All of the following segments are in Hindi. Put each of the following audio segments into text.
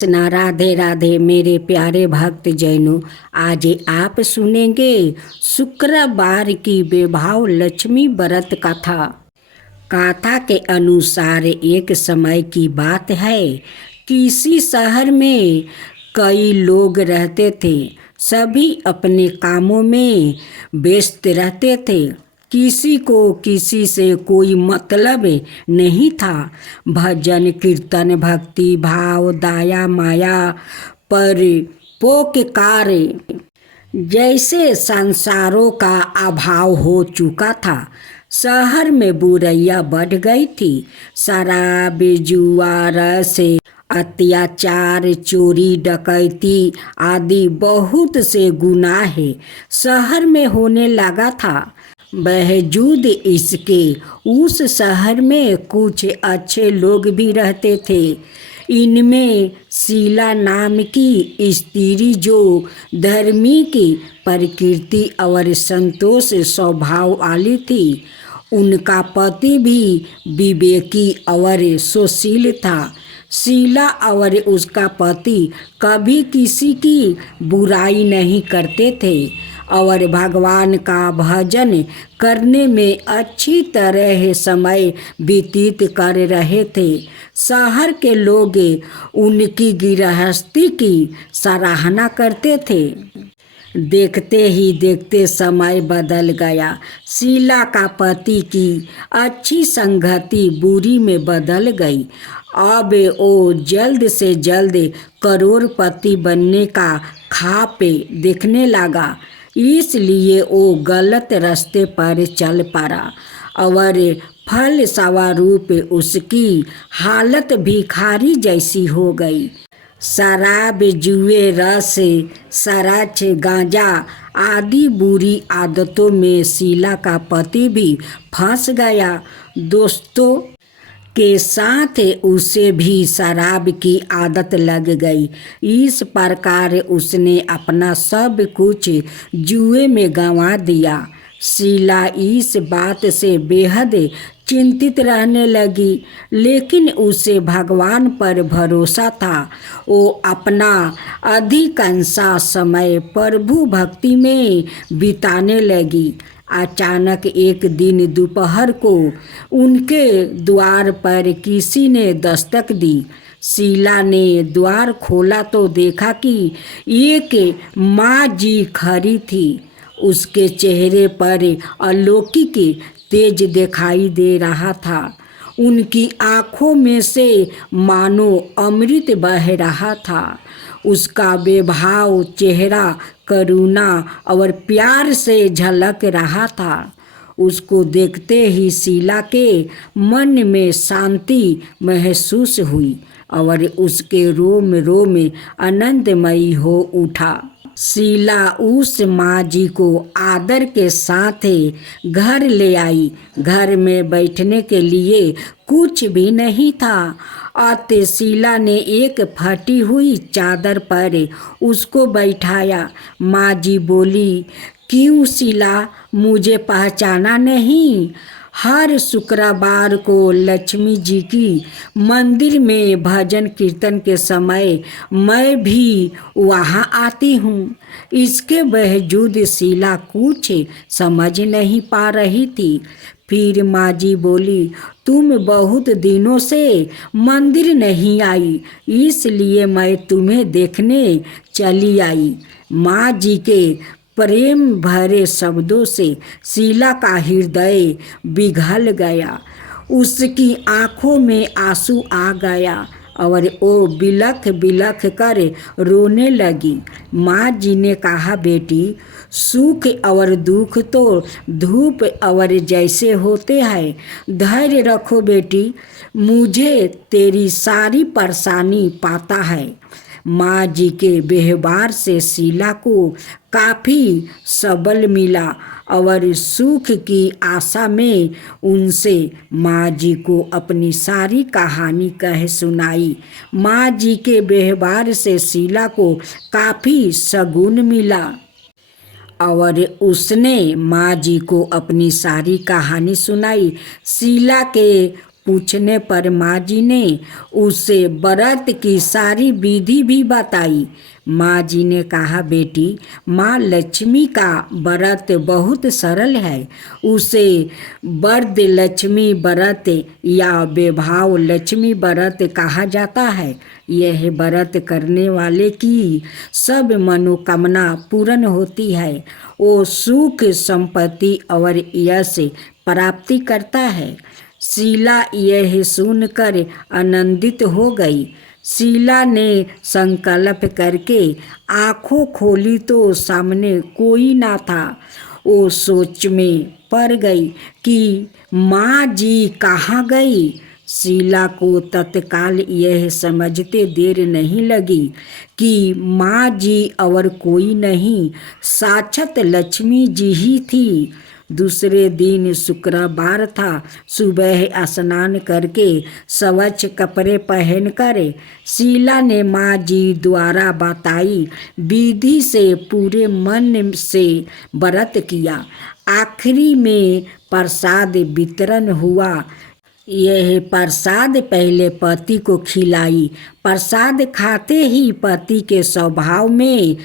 कृष्णा राधे राधे मेरे प्यारे भक्त जैनों। आज आप सुनेंगे शुक्रवार की बेभाव लक्ष्मी व्रत कथा। कथा के अनुसार एक समय की बात है। किसी शहर में कई लोग रहते थे। सभी अपने कामों में व्यस्त रहते थे। किसी को किसी से कोई मतलब नहीं था। भजन कीर्तन भक्ति भाव दया माया परोपकार जैसे संसारों का अभाव हो चुका था। शहर में बुराइयां बढ़ गई थी। शराब जुआ रस अत्याचार चोरी डकैती आदि बहुत से गुनाह शहर में होने लगा था। बावजूद इसके उस शहर में कुछ अच्छे लोग भी रहते थे। इनमें शीला नाम की स्त्री जो धर्मी की प्रकृति और संतोष स्वभाव वाली थी। उनका पति भी विवेकी और सुशील था। शीला और उसका पति कभी किसी की बुराई नहीं करते थे और भगवान का भजन करने में अच्छी तरह समय व्यतीत कर रहे थे। शहर के लोग उनकी गृहस्थी की सराहना करते थे। देखते ही देखते समय बदल गया। शीला का पति की अच्छी संगति बुरी में बदल गई। अब वो जल्द से जल्द करोड़पति बनने का ख्वाब देखने लगा। इसलिए वो गलत रास्ते पर चल पड़ा और फलस्वरूप उसकी हालत भिखारी जैसी हो गई। शराब जुए रस शराब गांजा आदि बुरी आदतों में शीला का पति भी फंस गया। दोस्तों के साथ उसे भी शराब की आदत लग गई। इस प्रकार उसने अपना सब कुछ जुए में गंवा दिया। शीला इस बात से बेहद चिंतित रहने लगी, लेकिन उसे भगवान पर भरोसा था। वो अपना अधिकांश समय प्रभु भक्ति में बिताने लगी। अचानक एक दिन दोपहर को उनके द्वार पर किसी ने दस्तक दी। शीला ने द्वार खोला तो देखा कि एक माँ जी खड़ी थी। उसके चेहरे पर अलौकिक तेज दिखाई दे रहा था। उनकी आँखों में से मानो अमृत बह रहा था। उसका बेभाव चेहरा करुणा और प्यार से झलक रहा था। उसको देखते ही शीला के मन में शांति महसूस हुई और उसके रोम रोम आनंदमयी हो उठा। शीला उस माँ जी को आदर के साथ घर ले आई। घर में बैठने के लिए कुछ भी नहीं था। अतः शीला ने एक फटी हुई चादर पर उसको बैठाया। माँ जी बोली, क्यों शीला, मुझे पहचाना नहीं? हर शुक्रवार को लक्ष्मी जी की मंदिर में भजन कीर्तन के समय मैं भी वहाँ आती हूँ। इसके बावजूद शीला कुछ समझ नहीं पा रही थी। फिर माँ जी बोली, तुम बहुत दिनों से मंदिर नहीं आई, इसलिए मैं तुम्हें देखने चली आई। माँ जी के प्रेम भरे शब्दों से शीला का हृदय पिघल गया। उसकी आंखों में आंसू आ गया और वो बिलख बिलख कर रोने लगी। माँ जी ने कहा, बेटी, सुख और दुख तो धूप और जैसे होते हैं। धैर्य रखो बेटी, मुझे तेरी सारी परेशानी पता है। माँ जी के व्यवहार से शीला को काफ़ी सबल मिला और सुख की आशा में उनसे माँ जी को अपनी सारी कहानी कह सुनाई। माँ जी के व्यवहार से शीला को काफ़ी सुकून मिला और उसने माँ जी को अपनी सारी कहानी सुनाई। शीला के पूछने पर माँ जी ने उसे व्रत की सारी विधि भी बताई। माँ जी ने कहा, बेटी, माँ लक्ष्मी का व्रत बहुत सरल है। उसे वरद लक्ष्मी व्रत या वैभव लक्ष्मी व्रत कहा जाता है। यह व्रत करने वाले की सब मनोकामना पूर्ण होती है। वो सुख, संपत्ति और यश प्राप्ति करता है। शीला यह सुनकर आनंदित हो गई। शीला ने संकल्प करके आंखों खोली तो सामने कोई ना था। वो सोच में पड़ गई कि माँ जी कहाँ गई। शीला को तत्काल यह समझते देर नहीं लगी कि माँ जी और कोई नहीं, साक्षात लक्ष्मी जी ही थी। दूसरे दिन शुक्रवार था। सुबह स्नान करके स्वच्छ कपड़े पहनकर शीला ने माँ जी द्वारा बताई विधि से पूरे मन से व्रत किया। आखिरी में प्रसाद वितरण हुआ। यह प्रसाद पहले पति को खिलाई। प्रसाद खाते ही पति के स्वभाव में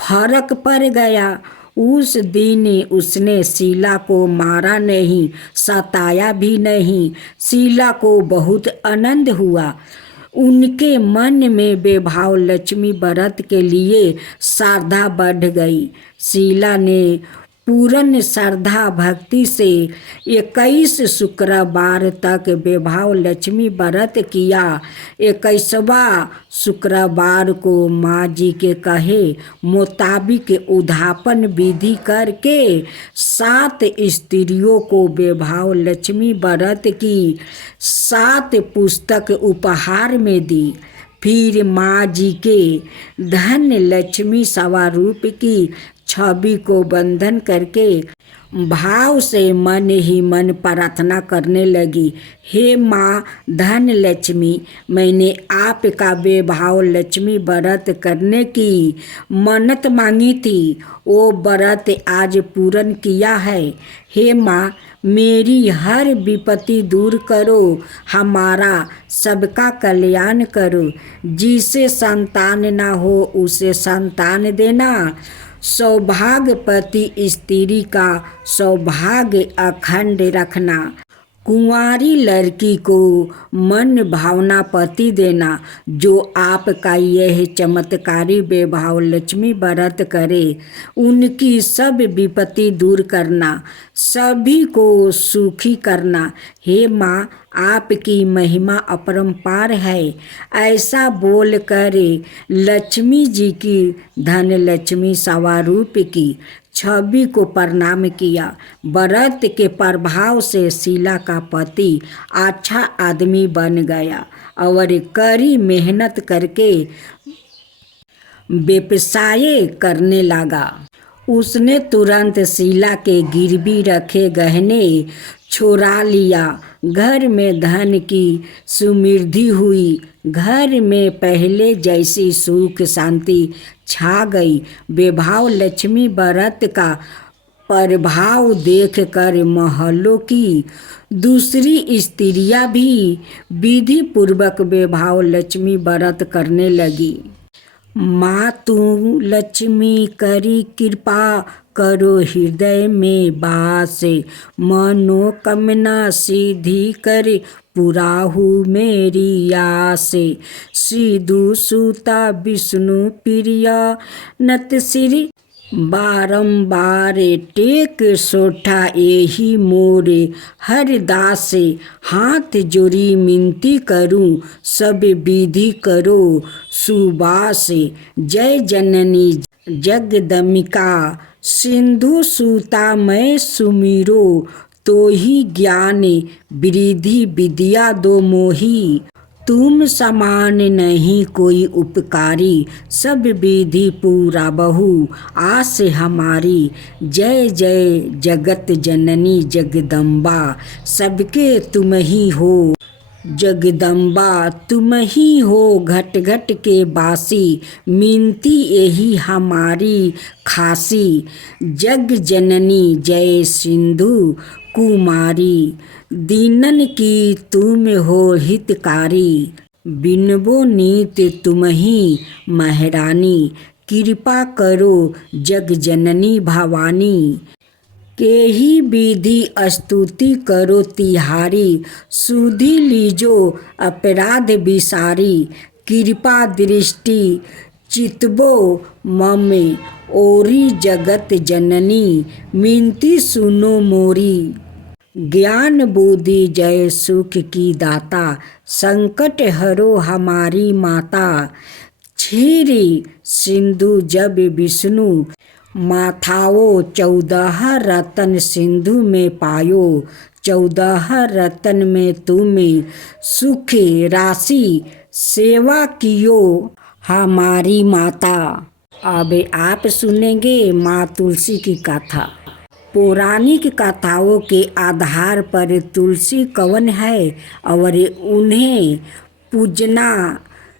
फर्क पड़ गया। उस दिन उसने शीला को मारा नहीं, सताया भी नहीं। शीला को बहुत आनंद हुआ। उनके मन में वैभव लक्ष्मी व्रत के लिए श्रद्धा बढ़ गई। शीला ने पूर्ण श्रद्धा भक्ति से 21 शुक्रवार तक वैभव लक्ष्मी व्रत किया। 21वां शुक्रवार को माँ जी के कहे मुताबिक उद्यापन विधि करके 7 स्त्रियों को वैभव लक्ष्मी व्रत की 7 पुस्तक उपहार में दी। फिर माँ जी के धन लक्ष्मी स्वरूप की छवि को बंधन करके भाव से मन ही मन प्रार्थना करने लगी। हे माँ धन लक्ष्मी, मैंने आपका वैभव लक्ष्मी व्रत करने की मन्नत मांगी थी। वो व्रत आज पूर्ण किया है। हे माँ, मेरी हर विपत्ति दूर करो, हमारा सबका कल्याण करो। जिसे संतान ना हो उसे संतान देना। सौभाग्यवती स्त्री का सौभाग्य अखंड रखना। कुंवारी लड़की को मन भावना पति देना। जो आपका यह चमत्कारी वैभव लक्ष्मी व्रत करे, उनकी सब विपत्ति दूर करना, सभी को सुखी करना। हे माँ, आपकी महिमा अपरंपार है। ऐसा बोल कर लक्ष्मी जी की धन लक्ष्मी स्वरूप की छवि को प्रणाम किया। व्रत के प्रभाव से शीला का पति अच्छा आदमी बन गया और कड़ी मेहनत करके व्यवसाय करने लगा। उसने तुरंत शीला के गिरवी रखे गहने चुरा लिया। घर में धन की समृद्धि हुई। घर में पहले जैसी सुख शांति छा गई। वैभव लक्ष्मी व्रत का प्रभाव देखकर मोहल्लों की दूसरी स्त्रियां भी विधि पूर्वक वैभव लक्ष्मी व्रत करने लगी। माँ तू लक्ष्मी करी कृपा करो हृदय में वास, मनोकामना सिद्धि कर पुराहु मेरी आस। सिद्धू सूता विष्णु प्रिया नत सिर बारंबार टेक सोठा यही मोरे हरदास। हाथ जोड़ी मिनती करूं सब विधि करो सुबास। जय जननी जगदम्बिका सिंधु सूता मैं सुमिरो, तो ही ज्ञान वृद्धि विद्या दो मोही। तुम समान नहीं कोई उपकारी, सब विधि पूरा बहु आस हमारी। जय जय जगत जननी जगदम्बा, सबके तुम ही हो जगदम्बा तुम ही हो घट घट के बासी, मिनती यही हमारी खासी। जग जननी जय सिंधु कुमारी, दीनन की तुम हो हितकारी। बिनबो नीत तुम ही महारानी, कृपा करो जग जननी भवानी। के ही विधि स्तुति करो तिहारी, सुधि लीजो अपराध विसारी। कृपा दृष्टि चितबो मम ओरी, जगत जननी मिनती सुनो मोरी। ज्ञान बुद्धि जय सुख की दाता, संकट हरो हमारी माता। क्षीरी सिंधु जब विष्णु माथाओ, 14 रतन सिंधु में पायो। 14 रतन में तुम सुख राशि, सेवा कियो हमारी माता। अब आप सुनेंगे माँ तुलसी की कथा। पौराणिक कथाओं के आधार पर तुलसी कौन है और उन्हें पूजना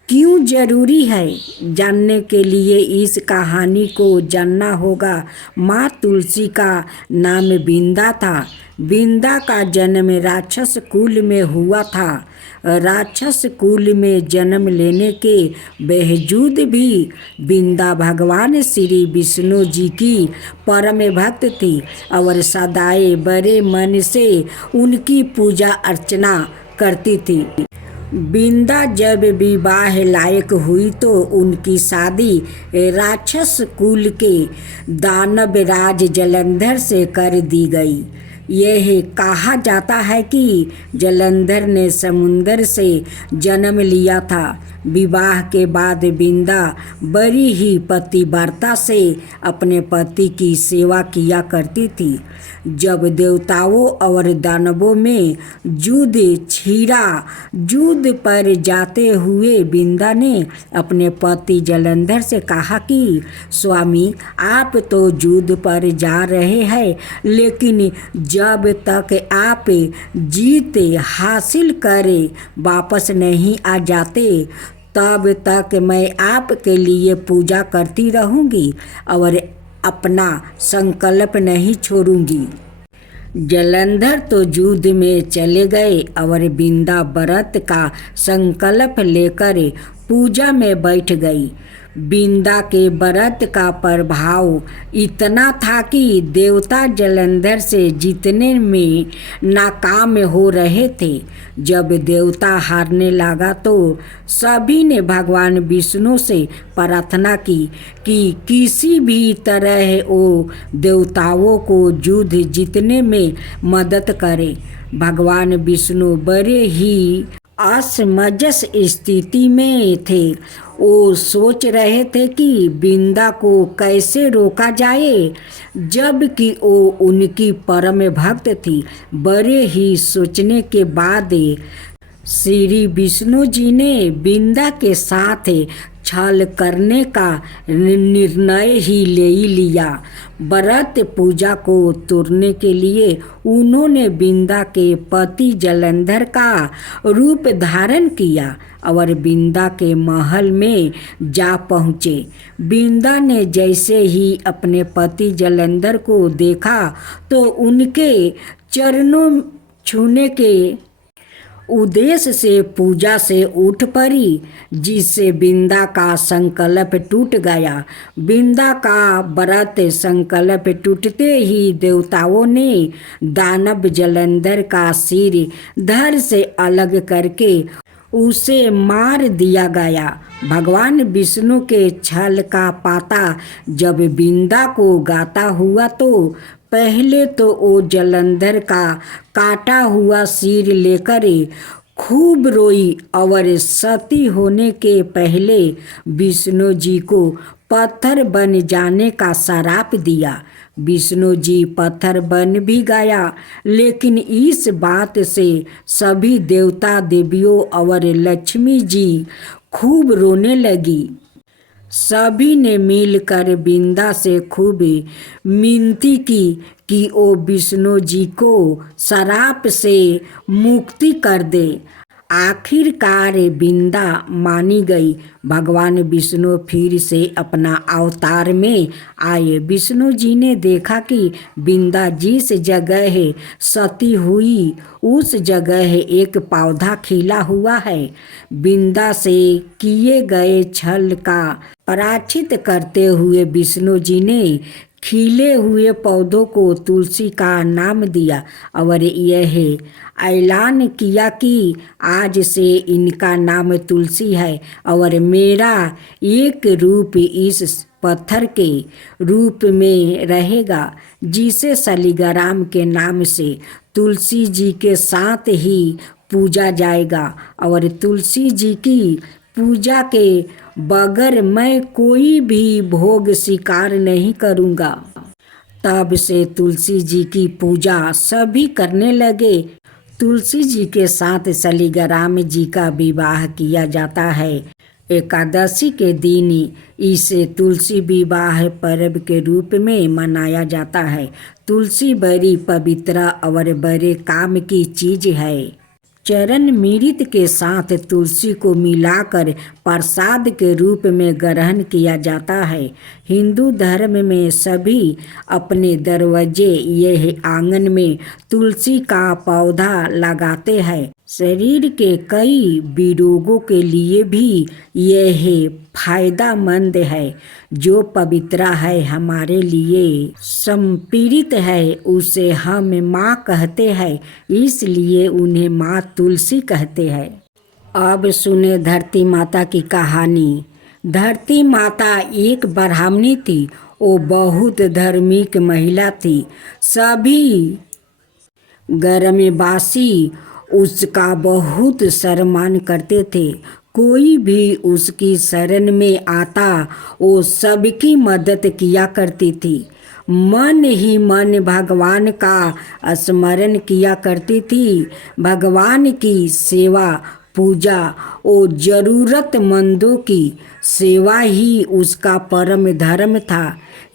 क्यों जरूरी है, जानने के लिए इस कहानी को जानना होगा। माँ तुलसी का नाम बिंदा था। बिंदा का जन्म राक्षस कुल में हुआ था। राक्षस कुल में जन्म लेने के बावजूद भी बिंदा भगवान श्री विष्णु जी की परम भक्त थी और सदाए बड़े मन से उनकी पूजा अर्चना करती थी। बिंदा जब विवाह लायक हुई तो उनकी शादी राक्षस कुल के दानव राज जलंधर से कर दी गई। यह कहा जाता है कि जलंधर ने समुंदर से जन्म लिया था। विवाह के बाद बिंदा बड़ी ही पतिव्रता से अपने पति की सेवा किया करती थी। जब देवताओं और दानवों में युद्ध छिड़ा, युद्ध पर जाते हुए बिंदा ने अपने पति जलंधर से कहा कि स्वामी, आप तो युद्ध पर जा रहे हैं, लेकिन जब तक आप जीत हासिल करे वापस नहीं आ जाते तब तक मैं आपके लिए पूजा करती रहूंगी और अपना संकल्प नहीं छोड़ूंगी। जलंधर तो युद्ध में चले गए और बिंदा व्रत का संकल्प लेकर पूजा में बैठ गई। बिंदा के व्रत का प्रभाव इतना था कि देवता जलंधर से जीतने में नाकाम हो रहे थे। जब देवता हारने लगा तो सभी ने भगवान विष्णु से प्रार्थना की कि किसी भी तरह वो देवताओं को युद्ध जीतने में मदद करे। भगवान विष्णु बड़े ही असमंजस स्थिति में थे। वो सोच रहे थे कि बिंदा को कैसे रोका जाए, जबकि वो उनकी परम भक्त थी। बड़े ही सोचने के बाद श्री विष्णु जी ने बिंदा के साथ छल करने का निर्णय ही ले लिया। व्रत पूजा को तोड़ने के लिए उन्होंने बिंदा के पति जलंधर का रूप धारण किया और बिंदा के महल में जा पहुँचे। बिंदा ने जैसे ही अपने पति जलंधर को देखा तो उनके चरणों छूने के उद्देश्य से पूजा से उठ पड़ी, जिससे बिंदा का संकल्प टूट गया। बिंदा का व्रत संकल्प टूटते ही देवताओं ने दानव जलंधर का सिर धड़ से अलग करके उसे मार दिया गया। भगवान विष्णु के छल का पाता जब बिंदा को गाता हुआ तो पहले तो वो जलंधर का काटा हुआ सिर लेकर खूब रोई और सती होने के पहले विष्णु जी को पत्थर बन जाने का श्राप दिया। विष्णु जी पत्थर बन भी गया, लेकिन इस बात से सभी देवता देवियों और लक्ष्मी जी खूब रोने लगी। सभी ने मिलकर बिंदा से खूब मिनती की कि वो विष्णु जी को श्राप से मुक्ति कर दे। आखिरकार बिंदा मानी गई। भगवान विष्णु फिर से अपना अवतार में आए। विष्णु जी ने देखा कि बिंदा जिस जगह सती हुई उस जगह एक पौधा खिला हुआ है। बिंदा से किए गए छल का प्रायश्चित करते हुए विष्णु जी ने खिले हुए पौधों को तुलसी का नाम दिया और यह ऐलान किया कि आज से इनका नाम तुलसी है और मेरा एक रूप इस पत्थर के रूप में रहेगा, जिसे शालिग्राम के नाम से तुलसी जी के साथ ही पूजा जाएगा और तुलसी जी की पूजा के बगैर मैं कोई भी भोग स्वीकार नहीं करूँगा। तब से तुलसी जी की पूजा सभी करने लगे। तुलसी जी के साथ शालिग्राम जी का विवाह किया जाता है। एकादशी के दिन इसे तुलसी विवाह पर्व के रूप में मनाया जाता है। तुलसी बड़ी पवित्र और बड़े काम की चीज है। चरण मृत के साथ तुलसी को मिलाकर प्रसाद के रूप में ग्रहण किया जाता है। हिंदू धर्म में सभी अपने दरवाजे यह आंगन में तुलसी का पौधा लगाते हैं। शरीर के कई विरोगों के लिए भी यह फायदेमंद है। जो पवित्र है हमारे लिए समर्पित है उसे हम माँ कहते हैं, इसलिए उन्हें माँ तुलसी कहते हैं। अब सुने धरती माता की कहानी। धरती माता एक ब्राह्मणी थी। वो बहुत धार्मिक महिला थी। सभी ग्रामवासी उसका बहुत सम्मान करते थे। कोई भी उसकी शरण में आता वो सबकी मदद किया करती थी। मन ही मन भगवान का स्मरण किया करती थी। भगवान की सेवा पूजा और ज़रूरतमंदों की सेवा ही उसका परम धर्म था।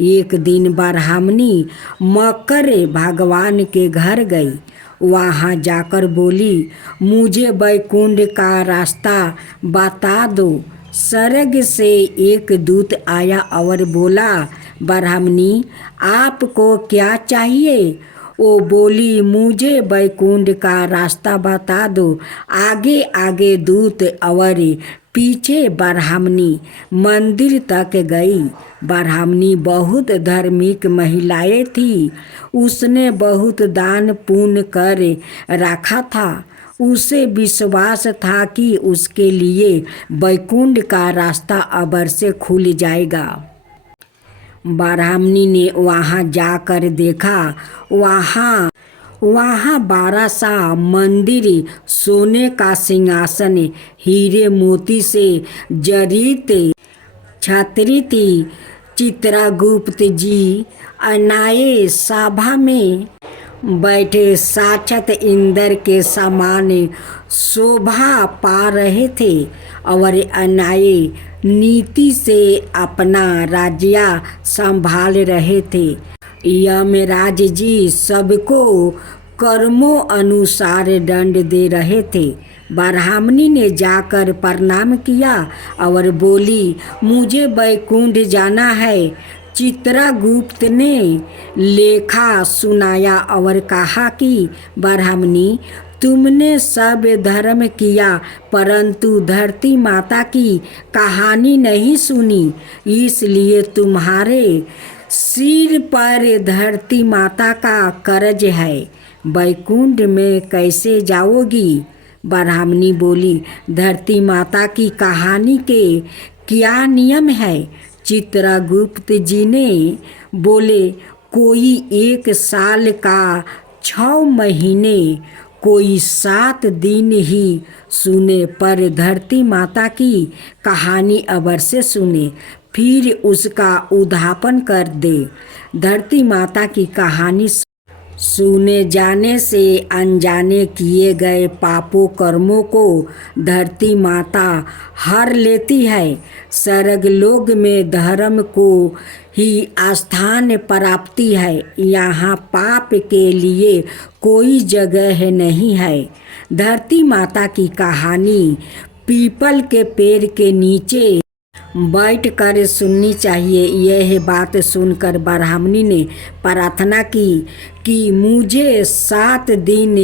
एक दिन ब्राह्मणी मकर भगवान के घर गई। वहाँ जाकर बोली, मुझे वैकुंठ का रास्ता बता दो। स्वर्ग से एक दूत आया और बोला, ब्राह्मणी आपको क्या चाहिए? वो बोली, मुझे वैकुंठ का रास्ता बता दो। आगे आगे दूत और पीछे ब्राह्मणी मंदिर तक गई। ब्राह्मणी बहुत धार्मिक महिलाएं थी। उसने बहुत दान पुण्य कर रखा था। उसे विश्वास था कि उसके लिए वैकुंठ का रास्ता अवश्य खुल जाएगा। ब्राह्मणी ने वहाँ जाकर देखा। वहाँ बड़ा सा मंदिर, सोने का सिंहासन, हीरे मोती से जड़ित छतरी थी। चित्रगुप्त जी अनाये सभा में बैठे साक्षात इंद्र के समान शोभा पा रहे थे और अनाये नीति से अपना राज्य संभाल रहे थे। यमराज जी सबको कर्मों अनुसार दंड दे रहे थे। ब्राह्मणी ने जाकर प्रणाम किया और बोली, मुझे वैकुंठ जाना है। चित्रगुप्त ने लेखा सुनाया और कहा कि ब्राह्मणी तुमने सब धर्म किया परंतु धरती माता की कहानी नहीं सुनी, इसलिए तुम्हारे सिर पर धरती माता का कर्ज है। वैकुंठ में कैसे जाओगी? ब्राह्मणी बोली, धरती माता की कहानी के क्या नियम है? चित्रगुप्त जी ने बोले, कोई 1 साल का 6 महीने, कोई 7 दिन ही सुने, पर धरती माता की कहानी अवश्य सुने, फिर उसका उद्यापन कर दे। धरती माता की कहानी सुने जाने से अनजाने किए गए पापों कर्मों को धरती माता हर लेती है। स्वर्गलोक में धर्म को ही स्थान प्राप्ति है। यहाँ पाप के लिए कोई जगह नहीं है। धरती माता की कहानी पीपल के पेड़ के नीचे बैठ कर सुननी चाहिए। यह बात सुनकर ब्राह्मणी ने प्रार्थना की कि मुझे 7 दिन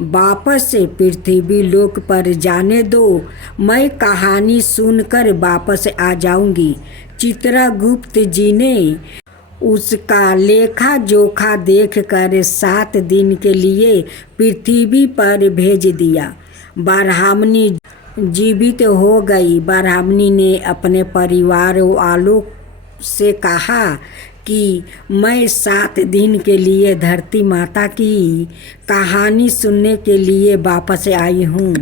वापस पृथ्वी लोक पर जाने दो, मैं कहानी सुनकर वापस आ जाऊंगी। चित्रगुप्त जी ने उसका लेखा जोखा देखकर 7 दिन के लिए पृथ्वी पर भेज दिया। ब्राह्मणी जीवित हो गई। ब्राह्मणी ने अपने परिवार वालों से कहा कि मैं 7 दिन के लिए धरती माता की कहानी सुनने के लिए वापस आई हूँ।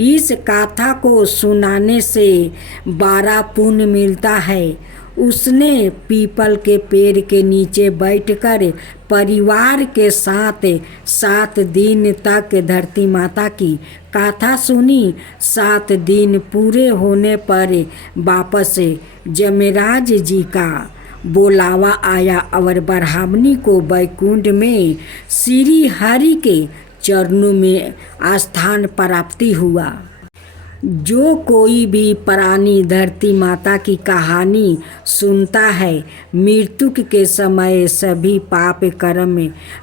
इस कथा को सुनाने से 12 पुण्य मिलता है। उसने पीपल के पेड़ के नीचे बैठकर परिवार के साथ 7 दिन तक धरती माता की कथा सुनी। 7 दिन पूरे होने पर वापस जमराज जी का बुलावा आया और ब्राह्मणी को वैकुंठ में श्री हरि के चरणों में स्थान प्राप्ति हुआ। जो कोई भी प्राणी धरती माता की कहानी सुनता है, मृत्यु के समय सभी पाप कर्म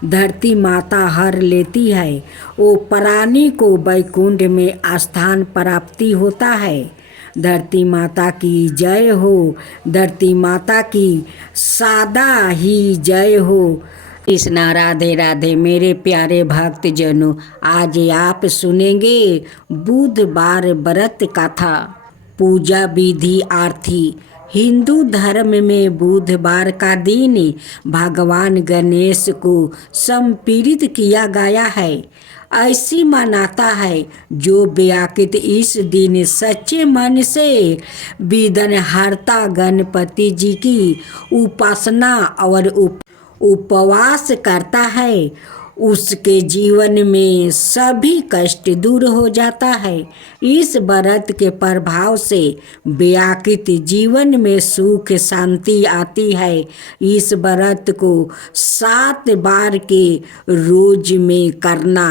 धरती माता हर लेती है। वो प्राणी को वैकुंठ में स्थान प्राप्ति होता है। धरती माता की जय हो। धरती माता की सदा ही जय हो। कृष्णा राधे राधे। मेरे प्यारे भक्त जनों, आज आप सुनेंगे बुधवार व्रत कथा। पूजा विधि आरती। हिंदू धर्म में बुधवार का दिन भगवान गणेश को समर्पित किया गया है। ऐसी मान्यता है जो व्याकृत इस दिन सच्चे मन से विघ्नहर्ता गणपति जी की उपासना और उपवास करता है, उसके जीवन में सभी कष्ट दूर हो जाता है। इस व्रत के प्रभाव से व्याकृत जीवन में सुख शांति आती है। इस व्रत को 7 बार के रोज में करना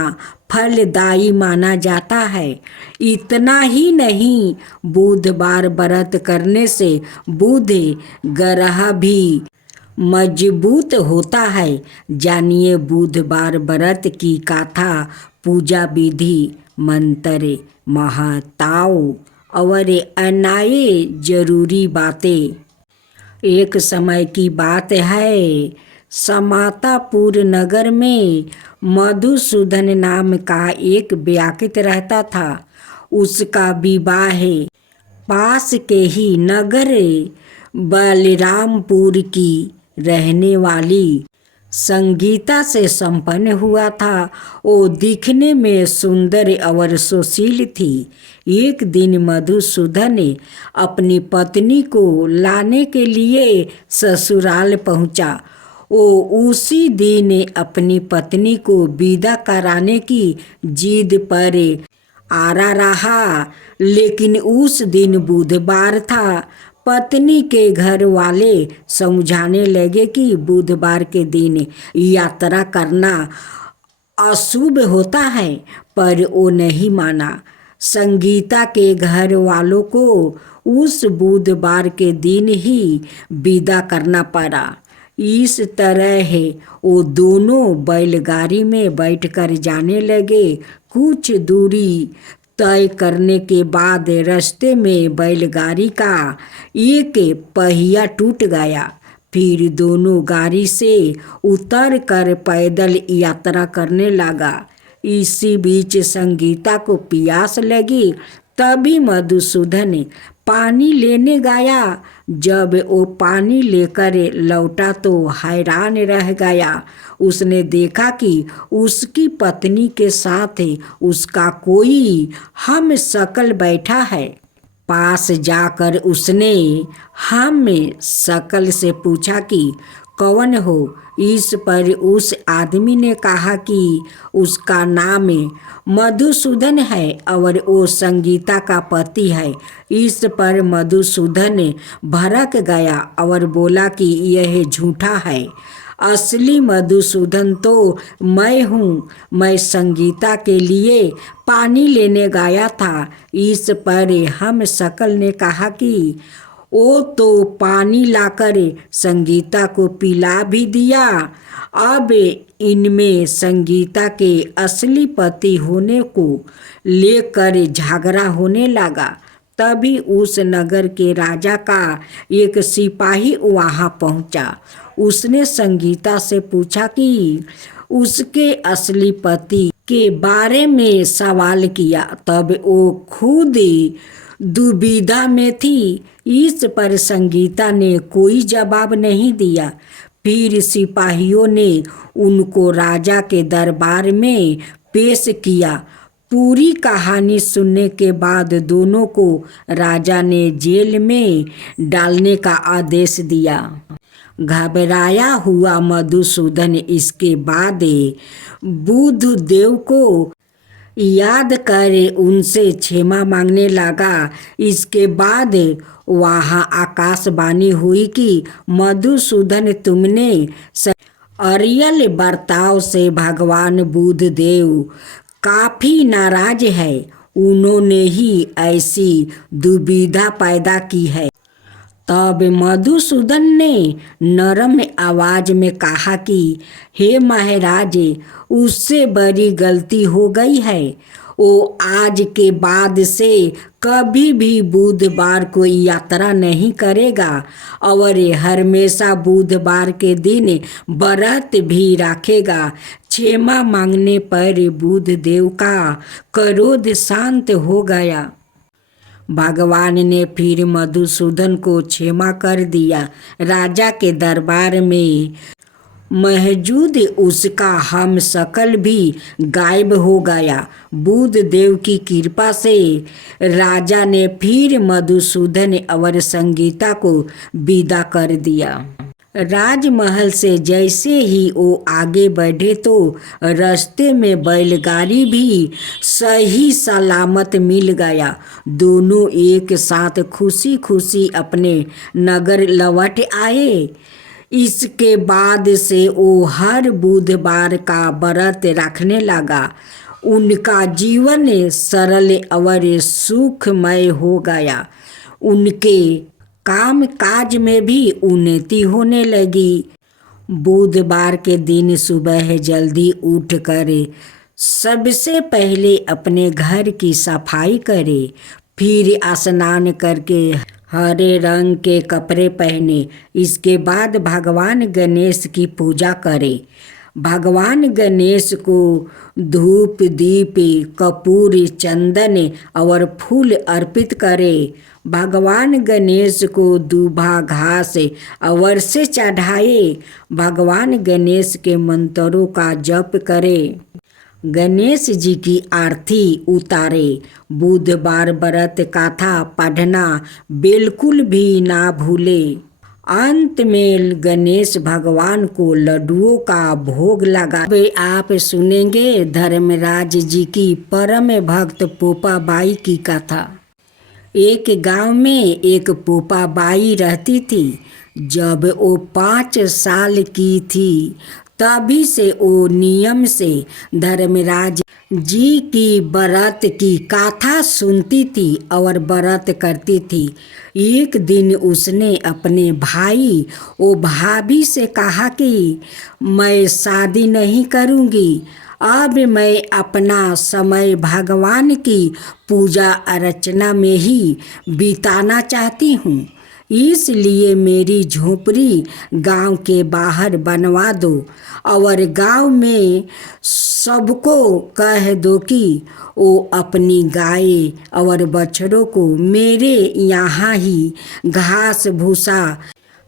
फलदायी माना जाता है। इतना ही नहीं, बुधवार व्रत करने से बुध ग्रह भी मजबूत होता है। जानिए बुधवार व्रत की कथा, पूजा विधि, मंत्र, महताओं और अन्य जरूरी बातें। एक समय की बात है, समातापुर नगर में मधुसूदन नाम का एक व्याकृत रहता था। उसका विवाह पास के ही नगर बलरामपुर की रहने वाली संगीता से संपन्न हुआ था। वो दिखने में सुंदर और सुशील थी। एक दिन मधुसूदन ने अपनी पत्नी को लाने के लिए ससुराल पहुंचा। वो उसी दिन अपनी पत्नी को विदा कराने की जिद पर आरा रहा, लेकिन उस दिन बुधवार था। पत्नी के घर वाले समझाने लगे कि बुधवार के दिन यात्रा करना अशुभ होता है, पर वो नहीं माना। संगीता के घर वालों को उस बुधवार के दिन ही विदा करना पड़ा। इस तरह वो दोनों बैलगाड़ी में बैठकर जाने लगे। कुछ दूरी तय करने के बाद रास्ते में बैलगाड़ी का एक पहिया टूट गया। फिर दोनों गाड़ी से उतर कर पैदल यात्रा करने लगा। इसी बीच संगीता को प्यास लगी। तभी मधुसूदन पानी लेने गया। जब वो पानी लेकर लौटा तो हैरान रह गया। उसने देखा कि उसकी पत्नी के साथ उसका कोई हम शकल बैठा है। पास जाकर उसने हम शकल से पूछा कि कौन हो? इस पर उस आदमी ने कहा कि उसका नाम मधुसूदन है और वो संगीता का पति है। इस पर मधुसूदन भड़क गया और बोला कि यह झूठा है। असली मधुसूदन तो मैं हूँ। मैं संगीता के लिए पानी लेने गया था। इस पर हम सकल ने कहा कि वो तो पानी लाकर संगीता को पिला भी दिया। अब इनमें संगीता के असली पति होने को लेकर झगड़ा होने लगा। तभी उस नगर के राजा का एक सिपाही वहाँ पहुँचा। उसने संगीता से पूछा कि उसके असली पति के बारे में सवाल किया। तब वो खुद दुविधा में थी। इस पर संगीता ने कोई जवाब नहीं दिया। फिर सिपाहियों ने उनको राजा के दरबार में पेश किया। पूरी कहानी सुनने के बाद दोनों को राजा ने जेल में डालने का आदेश दिया। घबराया हुआ मधुसूदन इसके बाद बुद्धदेव को याद कर उनसे क्षमा मांगने लगा। इसके बाद वहाँ आकाशवाणी हुई कि मधुसूदन, तुमने अरियल बर्ताव से भगवान बुद्धदेव काफ़ी नाराज है। उन्होंने ही ऐसी दुविधा पैदा की है। तब मधुसूदन ने नरम आवाज में कहा कि हे महाराज, उससे बड़ी गलती हो गई है। वो आज के बाद से कभी भी बुधवार को यात्रा नहीं करेगा और हमेशा बुधवार के दिन व्रत भी रखेगा। क्षमा मांगने पर बुद्धदेव का क्रोध शांत हो गया। भगवान ने फिर मधुसूदन को क्षमा कर दिया। राजा के दरबार में मौजूद उसका हम सकल भी गायब हो गया। बुद्धदेव की कृपा से राजा ने फिर मधुसूदन और संगीता को विदा कर दिया। राजमहल से जैसे ही वो आगे बढ़े तो रास्ते में बैलगाड़ी भी सही सलामत मिल गया। दोनों एक साथ खुशी खुशी अपने नगर लौट आए। इसके बाद से वो हर बुधवार का व्रत रखने लगा। उनका जीवन सरल और सुखमय हो गया। उनके काम काज में भी उन्नति होने लगी। बुधवार के दिन सुबह जल्दी उठकर सबसे पहले अपने घर की सफाई करे, फिर स्नान करके हरे रंग के कपड़े पहने। इसके बाद भगवान गणेश की पूजा करे। भगवान गणेश को धूप दीप कपूर चंदन और फूल अर्पित करे। भगवान गणेश को दूबा घास अवश्य चढ़ाए। भगवान गणेश के मंत्रों का जप करे। गणेश जी की आरती उतारे। बुधवार व्रत कथा पढ़ना बिल्कुल भी ना भूले। अंत में गणेश भगवान को लड्डुओं का भोग लगा। आप सुनेंगे धर्मराज जी की परम भक्त पोपाबाई की कथा। एक गांव में एक पोपाबाई रहती थी। जब वो 5 साल की थी तभी से वो नियम से धर्मराज जी की व्रत की कथा सुनती थी और व्रत करती थी। एक दिन उसने अपने भाई और भाभी से कहा कि मैं शादी नहीं करूँगी। अब मैं अपना समय भगवान की पूजा अर्चना में ही बिताना चाहती हूँ। इसलिए मेरी झोपड़ी गांव के बाहर बनवा दो और गांव में सबको कह दो कि वो अपनी गाय और बछड़ों को मेरे यहाँ ही घास भूसा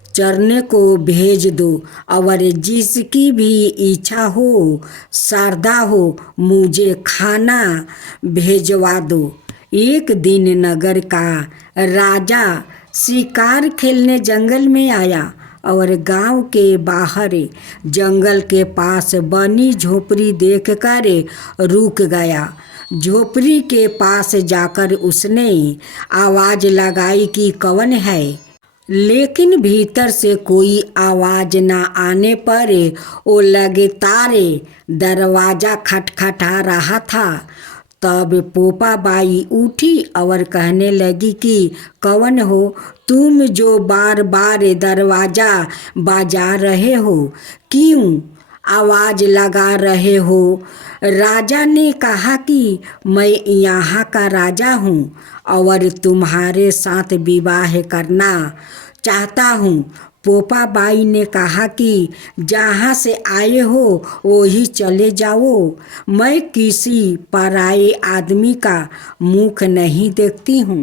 चरने को भेज दो और जिसकी भी इच्छा हो, श्रद्धा हो, मुझे खाना भेजवा दो। एक दिन नगर का राजा शिकार खेलने जंगल में आया। और गांव के बाहर जंगल के पास बनी झोपड़ी देखकर रुक गया। झोपड़ी के पास जाकर उसने आवाज लगाई कि कौन है, लेकिन भीतर से कोई आवाज न आने पर वो लगातार दरवाजा खटखटा रहा था। तब पोपा बाई उठी और कहने लगी कि कौन हो तुम जो बार बार दरवाजा बजा रहे हो, क्यों आवाज लगा रहे हो? राजा ने कहा कि मैं यहाँ का राजा हूँ और तुम्हारे साथ विवाह करना चाहता हूँ। पोपा बाई ने कहा कि जहाँ से आए हो वही चले जाओ, मैं किसी पराये आदमी का मुख नहीं देखती हूँ।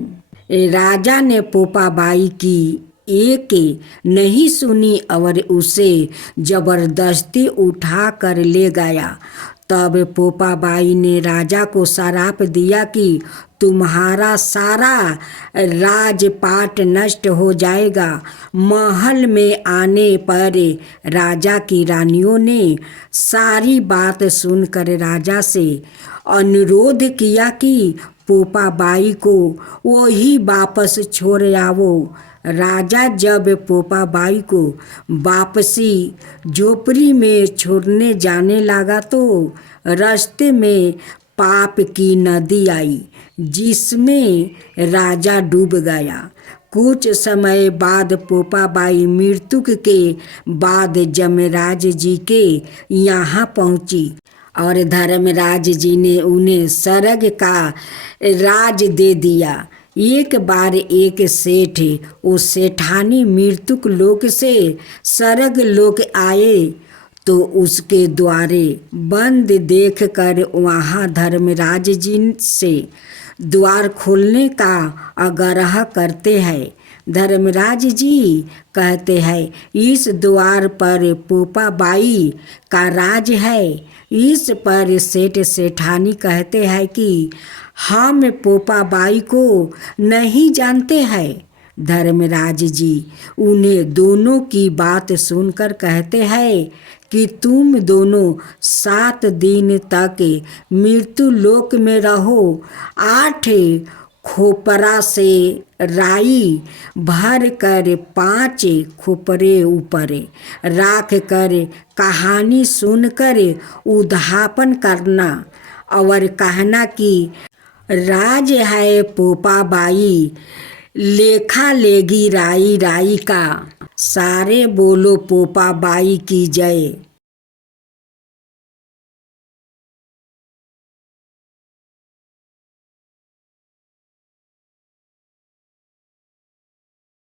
राजा ने पोपा बाई की एक नहीं सुनी और उसे जबरदस्ती उठा कर ले गया। तब पोपा बाई ने राजा को श्राप दिया कि तुम्हारा सारा राजपाट नष्ट हो जाएगा। महल में आने पर राजा की रानियों ने सारी बात सुनकर राजा से अनुरोध किया कि पोपा बाई को वही वापस छोड़ आवो। राजा जब पोपा बाई को वापसी झोपड़ी में छोड़ने जाने लगा तो रास्ते में पाप की नदी आई, जिसमें राजा डूब गया। कुछ समय बाद पोपा बाई मृत्यु के बाद जमराज जी के यहाँ पहुँची और धर्मराज जी ने उन्हें स्वर्ग का राज दे दिया। एक बार एक सेठ उस सेठानी मृत्युक लोक से स्वर्ग लोक आए तो उसके द्वारे बंद देखकर वहाँ धर्मराज जी से द्वार खोलने का आग्रह करते हैं। धर्मराज जी कहते हैं इस द्वार पर पोपा बाई का राज है। इस पर सेठ सेठानी कहते हैं कि हम पोपा बाई को नहीं जानते हैं। धर्मराज जी उन्हें दोनों की बात सुनकर कहते हैं कि तुम दोनों 7 दिन तक मृत्यु लोक में रहो। 8 खोपरा से राई भर कर 5 खोपरे ऊपर राख कर कहानी सुनकर उद्यापन करना और कहना कि राज है पोपा बाई, लेखा लेगी राई राई का। सारे बोलो पोपा बाई की जय।